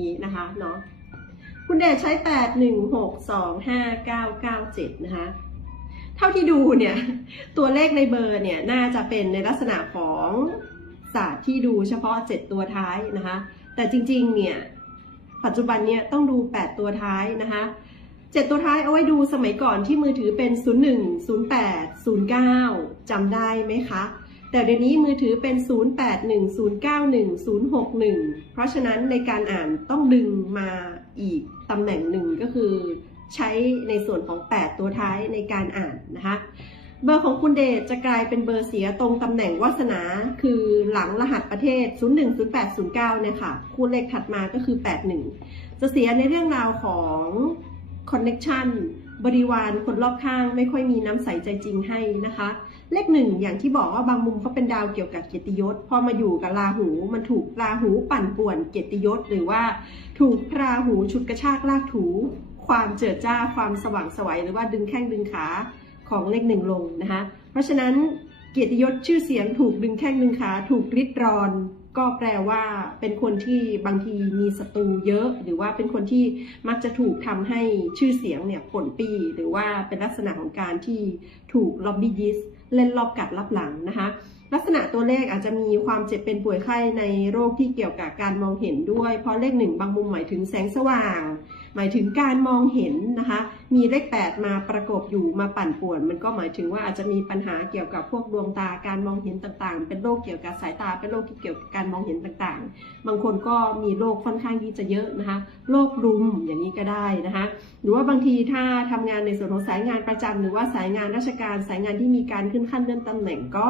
นี้นะคะเนาะคุณเดชใช้แปดหนึ่งหกสองห้าเก้าเก้าเจ็ดนะคะเท่าที่ดูเนี่ยตัวเลขในเบอร์เนี่ยน่าจะเป็นในลักษณะของศาสตร์ที่ดูเฉพาะ7ตัวท้ายนะคะ แต่จริงๆเนี่ยปัจจุบันเนี่ยต้องดู8ตัวท้ายนะคะ7ตัวท้ายเอาไว้ดูสมัยก่อนที่มือถือเป็น 01 08 09จำได้ไหมคะ แต่เดี๋ยวนี้มือถือเป็น 081 091 061 เพราะฉะนั้นในการอ่านต้องดึงมาอีกตำแหน่งหนึ่งก็คือ ใช้ในส่วนของ 8 ตัวท้ายในการอ่านนะคะ เบอร์ของคุณเดชจะกลายเป็นเบอร์เสียตรงตำแหน่งวาสนา คือหลังรหัสประเทศ 010809เนี่ยค่ะ คูณเลขถัดมาก็คือ 81 จะเสียในเรื่องราวของคอนเน็ชัน บริวารคนรอบข้างไม่ค่อยมีน้ำใสใจจริงให้นะคะ เลขหนึ่งอย่างที่บอกว่าบางมุมเขาเป็นดาวเกี่ยวกับเกียรติยศพอมาอยู่กับราหูมันถูกราหูปั่นป่วนเกียรติยศ หรือว่าถูกราหูฉุดกระชากลากถู ความเจิดจ้าความสว่างสวัยหรือว่าดึงแข้งดึงขาของเลขหนึ่งลงนะคะ เพราะฉะนั้นเกียรติยศชื่อเสียงถูกดึงแข้งดึงขาถูกริดรอน ก็แปลว่าเป็นคนที่บางทีมีศัตรูเยอะ หรือว่าเป็นคนที่มักจะถูกทำให้ชื่อเสียงเนี่ยผลปี หรือว่าเป็นลักษณะของการที่ถูกล็อบบี้ยิสเล่นรอบกัดรับหลังนะคะ ลักษณะตัวเลขอาจจะมีความเจ็บเป็นป่วยไข้ในโรคที่เกี่ยวกับการมองเห็นด้วย เพราะเลขหนึ่งบางมุมหมายถึงแสงสว่าง หมายถึงการมองเห็นนะคะ มีเลข 8 มาประกบอยู่มาปั่นป่วน มันก็หมายถึงว่าอาจจะมีปัญหาเกี่ยวกับพวกดวงตาการมองเห็นต่างๆ เป็นโรคเกี่ยวกับสายตา เป็นโรคที่เกี่ยวกับการมองเห็นต่างๆ บางคนก็มีโรคค่อนข้างที่จะเยอะนะคะโรครุมอย่างนี้ก็ได้นะคะ หรือว่าบางทีถ้าทำงานในส่วนของสายงานประจำหรือว่าสายงานราชการสายงานที่มีการขึ้นขั้นเลื่อนตำแหน่งก็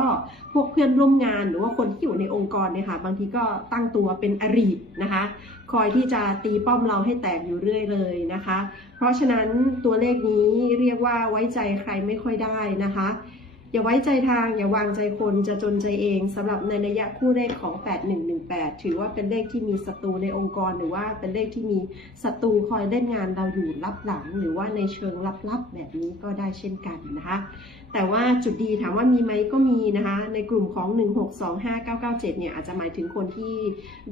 พวกเพื่อนร่วมงานหรือว่าคนที่อยู่ในองค์กรเนี่ยค่ะบางทีก็ตั้งตัวเป็นอรินะคะ คอยที่จะตีป้อมเราให้แตกอยู่เรื่อยเลยนะคะ เพราะฉะนั้นตัวเลขนี้เรียกว่าไว้ใจใครไม่ค่อยได้นะคะอย่าไว้ใจทางอย่าวางใจคนจะจนใจเองสำหรับในระยะคู่เลขของ 8118 ถือว่าเป็นเลขที่มีศัตรูในองค์กร หรือว่าเป็นเลขที่มีศัตรูคอยเล่นงานเราอยู่ลับหลัง หรือว่าในเชิงลับๆแบบนี้ก็ได้เช่นกันนะคะ แต่ว่าจุดดีถามว่ามีไหมก็มีนะคะ ในกลุ่มของ 1625997 เนี่ยอาจจะหมายถึงคนที่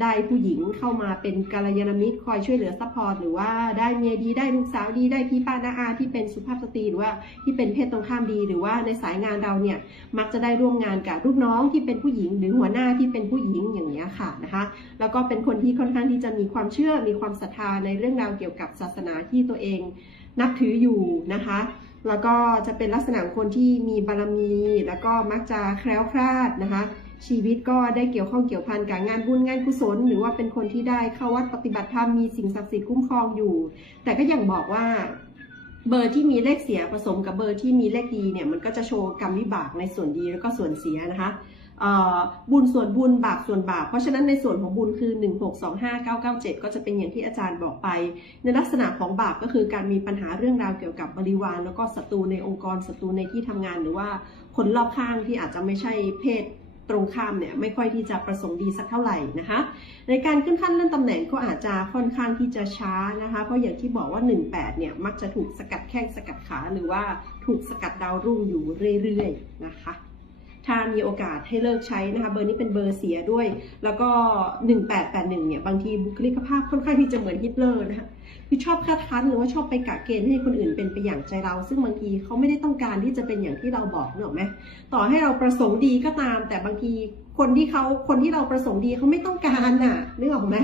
ได้ผู้หญิงเข้ามาเป็นกาลยานมิตรคอยช่วยเหลือซัพพอร์ตหรือว่าได้เมียดีได้ลูกสาวดีได้พี่ป้าน้าอาที่เป็นสุภาพสตรีหรือว่าที่เป็นเพศตรงข้ามดีหรือว่าในสายงานเราเนี่ยมักจะได้ร่วมงานกับลูกน้องที่เป็นผู้หญิง หรือหัวหน้าที่เป็นผู้หญิงอย่างนี้ค่ะนะคะ แล้วก็เป็นคนที่ค่อนข้างที่จะมีความเชื่อมีความศรัทธาในเรื่องราวเกี่ยวกับศาสนาที่ตัวเองนับถืออยู่นะคะ แล้วก็จะเป็นลักษณะคนที่มีบารมี แล้วก็มักจะแคล้วคลาดนะคะ ชีวิตก็ได้เกี่ยวข้องเกี่ยวพันกับงานบุญงานกุศล หรือว่าเป็นคนที่ได้เข้าวัดปฏิบัติธรรมมีสิ่งศักดิ์สิทธิ์คุ้มครองอยู่ แต่ก็อย่างบอกว่าเบอร์ที่มีเลขเสียผสมกับเบอร์ที่มีเลขดีเนี่ยมันก็จะโชว์กรรมวิบากในส่วนดีแล้วก็ส่วนเสียนะคะ บุญส่วนบุญบาปส่วนบาป เพราะฉะนั้นในส่วนของบุญคือ 1625997 ก็จะเป็นอย่างที่อาจารย์บอกไป ในลักษณะของบาปก็คือการมีปัญหาเรื่องราวเกี่ยวกับบริวาร แล้วก็ศัตรูในองค์กรศัตรูในที่ทำงาน หรือว่าคนรอบข้างที่อาจจะไม่ใช่เพศตรงข้ามเนี่ยไม่ค่อยที่จะประสงค์ดีสักเท่าไหร่นะคะ ในการขึ้นขั้นเลื่อนตำแหน่งก็อาจจะค่อนข้างที่จะช้านะคะ เพราะอย่างที่บอกว่า 18 เนี่ยมักจะถูกสกัดแข้งสกัดขาหรือว่าถูกสกัดดาวรุ่งอยู่เรื่อยๆนะคะ ถ้ามีโอกาสให้เลิกใช้นะคะ เบอร์นี้เป็นเบอร์เสียด้วย แล้วก็ 1881 เนี่ย บางทีบุคลิกภาพค่อนข้างที่จะเหมือนฮิตเลอร์นะคะคือชอบคาดคั้นหรือว่าชอบไปกะเกณฑ์ให้คนอื่นเป็นไปอย่างใจเรา ซึ่งบางทีเขาไม่ได้ต้องการที่จะเป็นอย่างที่เราบอกเนกอะไหมต่อให้เราประสงค์ดีก็ตาม แต่บางทีคนที่เขาคนที่เราประสงค์ดีเขาไม่ต้องการน่ะนึกออกไหม